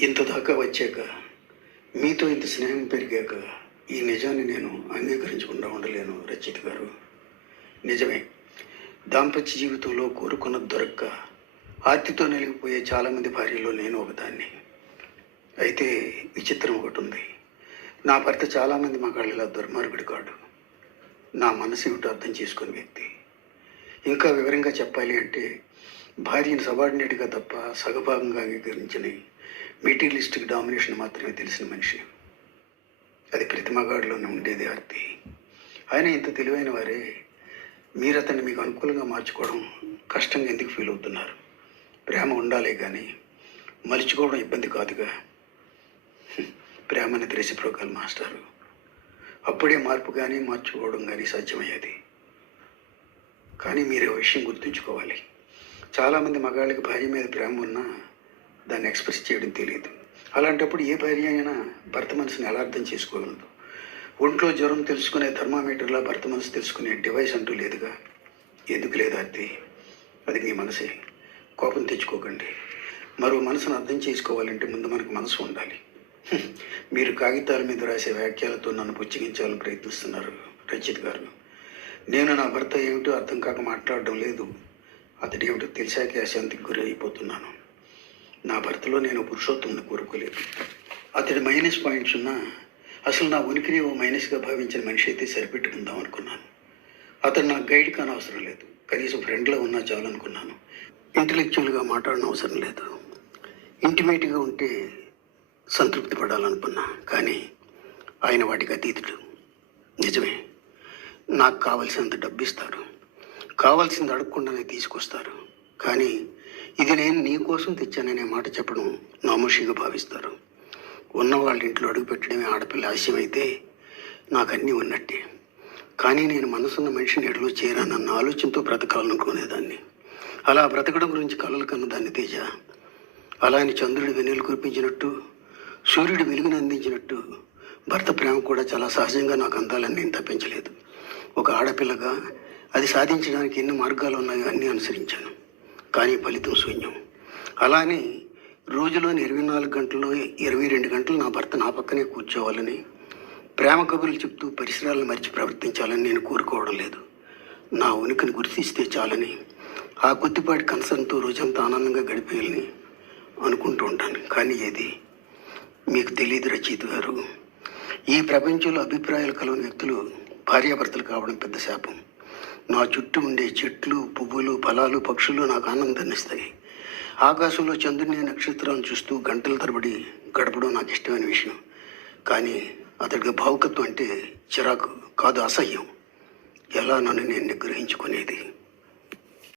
ఇంత దాకా వచ్చాక మీతో ఇంత స్నేహం పెరిగాక ఈ నిజాన్ని నేను అంగీకరించకుండా ఉండలేను రచయిత గారు. నిజమే దాంపత్య జీవితంలో కోరుకున్న దొరక్క ఆర్తితో నలిగిపోయే చాలామంది భార్యలో నేను ఒకదాన్ని. అయితే విచిత్రం ఒకటి ఉంది. నా భర్త చాలామంది మగాళ్ళలా దుర్మార్గుడు కాడు. నా మనసు ఏమిటో అర్థం చేసుకునే వ్యక్తి. ఇంకా వివరంగా చెప్పాలి అంటే భార్యను సబార్డినేట్గా తప్ప సగభాగంగా అంగీకరించని మెటీరియలిస్టిక్ డామినేషన్ మాత్రమే తెలిసిన మనిషి. అది ప్రతి మగాడిలోనే ఉండేది ఆర్తి. ఆయన ఇంత తెలివైన వారే మీరు అతన్ని మీకు అనుకూలంగా మార్చుకోవడం కష్టంగా ఎందుకు ఫీల్ అవుతున్నారు? ప్రేమ ఉండాలి కానీ మలుచుకోవడం ఇబ్బంది కాదుగా? ప్రేమ అనేది రెసిప్రోకల్ మాస్టారు. అప్పుడే మార్పు కానీ మార్చుకోవడం కానీ సాధ్యమయ్యేది. కానీ మీరు విషయం గుర్తుంచుకోవాలి. చాలామంది మగాళ్ళకి భార్య మీద ప్రేమ ఉన్నా దాన్ని ఎక్స్ప్రెస్ చేయడం తెలియదు. అలాంటప్పుడు ఏ భార్య అయినా భర్త మనసుని ఎలా అర్థం చేసుకోగలదు? ఒంట్లో జ్వరం తెలుసుకునే థర్మామీటర్లా భర్త మనసు తెలుసుకునే డివైస్ అంటూ లేదుగా? ఎందుకు లేదు అది అది మీ మనసే. కోపం తెచ్చుకోకండి. మరో మనసును అర్థం చేసుకోవాలంటే ముందు మనకు మనసు ఉండాలి. మీరు కాగితాల మీద రాసే వ్యాఖ్యలతో నన్ను పుచ్చగించాలని ప్రయత్నిస్తున్నారు రచిత్ గారు. నేను నా భర్త ఏమిటో అర్థం కాక మాట్లాడడం లేదు. అతడు ఏమిటో తెలిసాకే అశాంతికి గురి అయిపోతున్నాను. నా భర్తలో నేను పురుషోత్తుని కోరుకోలేదు. అతడి మైనస్ పాయింట్స్ ఉన్నా అసలు నా ఉనికిని ఓ మైనస్గా భావించిన మనిషి అయితే సరిపెట్టుకుందాం అనుకున్నాను. అతడు నాకు గైడ్ కాని అవసరం లేదు. కనీసం ఫ్రెండ్లో ఉన్నా చాలు అనుకున్నాను ఇంటలెక్చువల్గా మాట్లాడడం అవసరం లేదు. ఇంటిమేట్గా ఉంటే సంతృప్తి పడాలనుకున్నా. కానీ ఆయన వాటికి అతీతుడు. నిజమే. నాకు కావలసినంత డబ్బు ఇస్తారు కావాల్సింది అడగకుండానే తీసుకొస్తారు. కానీ ఇది నేను నీకోసం తెచ్చాననే మాట చెప్పడం నామోషిగా భావిస్తారు. ఉన్న వాళ్ళ ఇంట్లో అడుగు పెట్టడమే ఆడపిల్ల ఆశయమైతే నాకు అన్నీ ఉన్నట్టే. కానీ నేను మనసున్న మనిషిని ఎడలో చేరానన్న ఆలోచనతో బ్రతకాలనుకునేదాన్ని అలా బ్రతకడం గురించి కలలు కన్నదాన్ని తేజ. అలా అని చంద్రుడి వెన్నెలు కురిపించినట్టు సూర్యుడు వెలుగును అందించినట్టు భర్త ప్రేమ కూడా చాలా సహజంగా నాకు అందాలని నేను తప్పించలేదు. ఒక ఆడపిల్లగా అది సాధించడానికి ఎన్ని మార్గాలు ఉన్నాయో అన్నీ అనుసరించాను. కానీ ఫలితం శూన్యం. అలానే రోజులోని ఇరవై నాలుగు గంటల్లో ఇరవై రెండు గంటలు నా భర్త నా పక్కనే కూర్చోవాలని ప్రేమ కబుర్లు చెప్తూ పరిసరాలను మరిచి ప్రవర్తించాలని నేను కోరుకోవడం లేదు. నా ఉనికిని గుర్తిస్తే చాలని ఆ కొద్దిపాటి కన్సర్న్తో రోజంతా ఆనందంగా గడిపేయాలని అనుకుంటూ ఉంటాను. కానీ ఏది? మీకు తెలియదు రచయిత గారు. ఈ ప్రపంచంలో అభిప్రాయాలు కలవని వ్యక్తులు భార్యాభర్తలు కావడం పెద్ద శాపం. నా చుట్టూ ఉండే చెట్లు పువ్వులు ఫలాలు పక్షులు నాకు ఆనందాన్ని ఇస్తాయి. ఆకాశంలో చంద్రుని నక్షత్రాలను చూస్తూ గంటల తరబడి గడపడం నాకు ఇష్టమైన విషయం. కానీ అతడికి భావుకత్వం అంటే చిరాకు కాదు అసహ్యం. ఎలా నన్ను నేను నిగ్రహించుకునేది?